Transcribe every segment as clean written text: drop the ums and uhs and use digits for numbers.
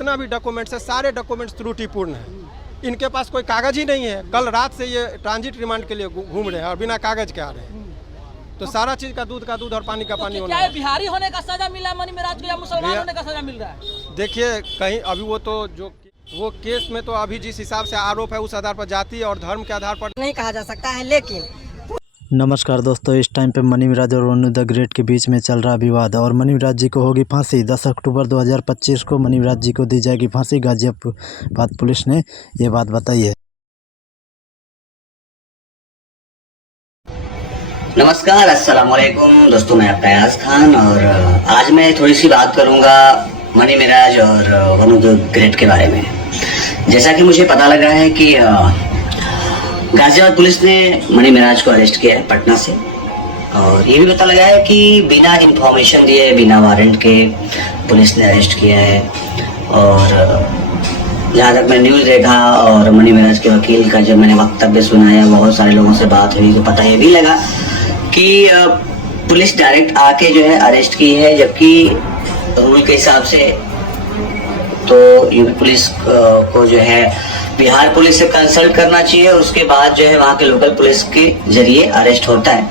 जितना भी डॉक्यूमेंट्स है सारे डॉक्यूमेंट्स त्रुटिपूर्ण है। इनके पास कोई कागज ही नहीं है। कल रात से ये ट्रांजिट रिमांड के लिए घूम रहे हैं और बिना कागज के आ रहे हैं। तो सारा चीज का दूध और पानी का पानी होना है। बिहारी होने का सजा मिला मनी मेराज को या मुसलमान होने का सजा मिल रहा है? देखिए कहीं अभी वो केस में तो अभी जिस हिसाब से आरोप है उस आधार पर जाति और धर्म के आधार पर नहीं कहा जा सकता है। लेकिन नमस्कार दोस्तों, इस टाइम पे मनी मिराज और रोनू द ग्रेट के बीच में चल रहा विवाद और मनी मिराज जी को होगी फांसी। 10 अक्टूबर 2025 को मनी मिराज जी को दी जाएगी फांसी। गाजियाबाद पुलिस ने ये बात बताई है। नमस्कार, अस्सलाम वालेकुम दोस्तों, मैं आपका याज खान और आज मैं थोड़ी सी बात करूंगा मनी मिराज और रोनू द ग्रेट के बारे में। जैसा कि मुझे पता लगा है कि गाजियाबाद पुलिस ने मनी मिराज को अरेस्ट किया है पटना से, और ये भी पता लगा है कि बिना इंफॉर्मेशन दिए, बिना वारंट के पुलिस ने अरेस्ट किया है। और जहाँ तक मैं न्यूज़ देखा और मनी मिराज के वकील का जब मैंने वक्तव्य सुना या बहुत सारे लोगों से बात हुई तो पता ये भी लगा कि पुलिस डायरेक्ट आके जो है अरेस्ट की है, जबकि रूल के हिसाब से तो यूपी पुलिस को जो है बिहार पुलिस से कंसल्ट करना चाहिए और उसके बाद जो है वहाँ के लोकल पुलिस के जरिए अरेस्ट होता है।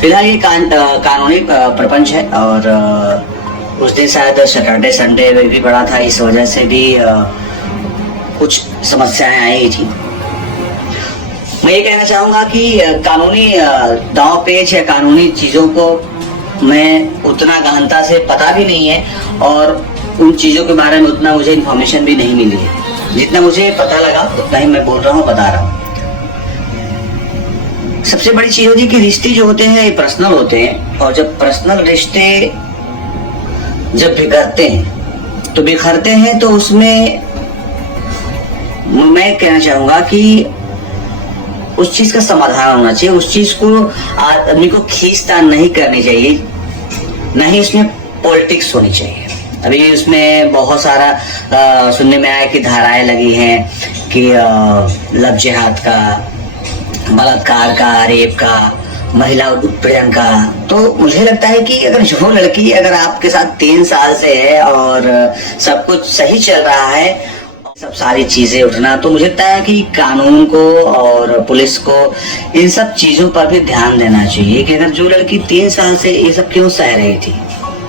फिलहाल ये कानूनी प्रपंच है और उस दिन शायद सैटरडे संडे में भी पड़ा था, इस वजह से भी कुछ समस्याएं आई थी। मैं ये कहना चाहूँगा कि कानूनी दांव पेच या कानूनी चीज़ों को मैं उतना गहनता से पता भी नहीं है और उन चीज़ों के बारे में उतना मुझे इन्फॉर्मेशन भी नहीं मिली है। जितना मुझे पता लगा उतना ही मैं बोल रहा हूँ, बता रहा हूँ। सबसे बड़ी चीज़ होती है कि रिश्ते जो होते हैं ये पर्सनल होते हैं, और जब पर्सनल रिश्ते जब बिखरते हैं तो उसमें मैं कहना चाहूँगा कि उस चीज का समाधान होना चाहिए। उस चीज को आदमी को खींचतान नहीं करनी चाहिए, नहीं उसमें पॉलिटिक्स होनी चाहिए। अभी उसमें बहुत सारा सुनने में आया कि धाराएं लगी हैं कि लव जिहाद का, बलात्कार का, रेप का, महिला उत्पीड़न का। तो मुझे लगता है कि अगर जो लड़की अगर आपके साथ 3 साल से है और सब कुछ सही चल रहा है, सब सारी चीजें उठना, तो मुझे लगता है कि कानून को और पुलिस को इन सब चीजों पर भी ध्यान देना चाहिए कि अगर जो लड़की 3 साल से ये सब क्यों सह रही थी,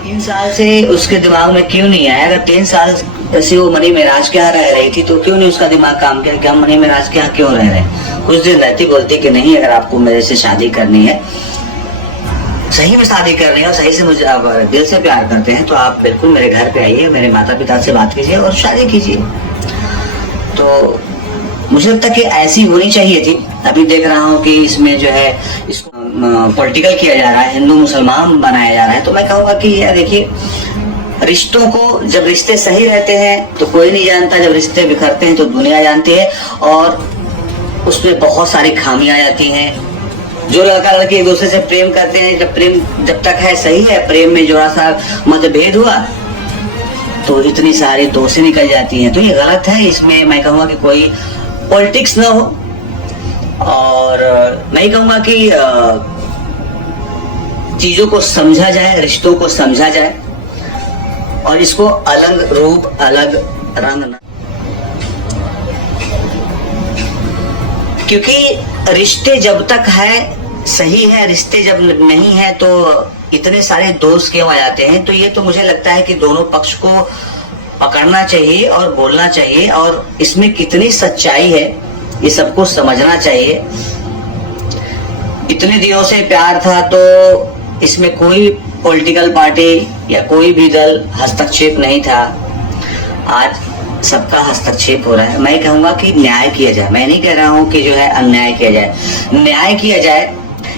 3 साल से उसके दिमाग में क्यों नहीं आया, अगर 3 साल से वो मनी मिराज के यहाँ रह रही थी तो क्यों नहीं उसका दिमाग काम किया कि हम मनी मिराज के यहाँ क्यों रह रहे हैं। कुछ दिन रहती बोलती कि नहीं, अगर आपको मेरे से शादी करनी है, सही में शादी करनी है और सही से मुझे आप दिल से प्यार करते हैं, तो आप बिल्कुल मेरे घर पे आइए, मेरे माता पिता से बात कीजिए और शादी कीजिए। तो मुझे लगता है कि ऐसी होनी चाहिए थी। अभी देख रहा हूँ कि इसमें जो है इसको पॉलिटिकल किया जा रहा है, हिंदू मुसलमान बनाया जा रहा है। तो मैं कहूँगा कि यार देखिए, रिश्तों को जब रिश्ते सही रहते हैं तो कोई नहीं जानता, जब रिश्ते बिखरते हैं तो दुनिया जानती है और उसमें बहुत सारी खामियां आती हैं। जो लड़का लड़की एक दूसरे से प्रेम करते हैं, जब प्रेम जब तक है सही है, प्रेम में थोड़ा सा मतभेद हुआ तो इतनी सारी दोषें निकल जाती हैं। तो ये गलत है। इसमें मैं कहूँगा कि कोई पॉलिटिक्स ना हो, और मैं कहूँगा कि चीजों को समझा जाए, रिश्तों को समझा जाए और इसको अलग रूप, अलग रंग ना, क्योंकि रिश्ते जब तक है सही है, रिश्ते जब नहीं है तो इतने सारे दोष क्यों आ जाते हैं। तो ये तो मुझे लगता है कि दोनों पक्ष को पकड़ना चाहिए और बोलना चाहिए, और इसमें कितनी सच्चाई है ये सबको समझना चाहिए। इतने दिनों से प्यार था तो इसमें कोई पॉलिटिकल पार्टी या कोई भी दल हस्तक्षेप नहीं था। आज सबका हस्तक्षेप हो रहा है। मैं कहूँगा कि न्याय किया जाए। मैं नहीं कह रहा हूँ कि जो है अन्याय किया जाए, न्याय किया जाए,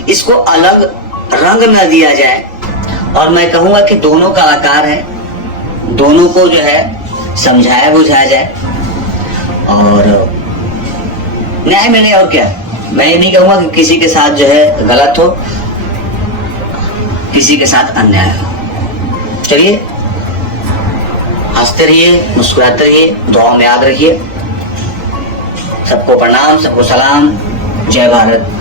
इसको अलग रंग न दिया जाए। और मैं कहूँगा कि दोनों कलाकार हैं, दोनों को जो है समझाया बुझाया जाए और न्याय मिले। और क्या, मैं ये नहीं कहूँगा कि किसी के साथ जो है गलत हो, किसी के साथ अन्याय हो। चलिए, हंसते रहिए, मुस्कुराते रहिए, दुआ में याद रखिए। सबको प्रणाम, सबको सलाम, जय भारत।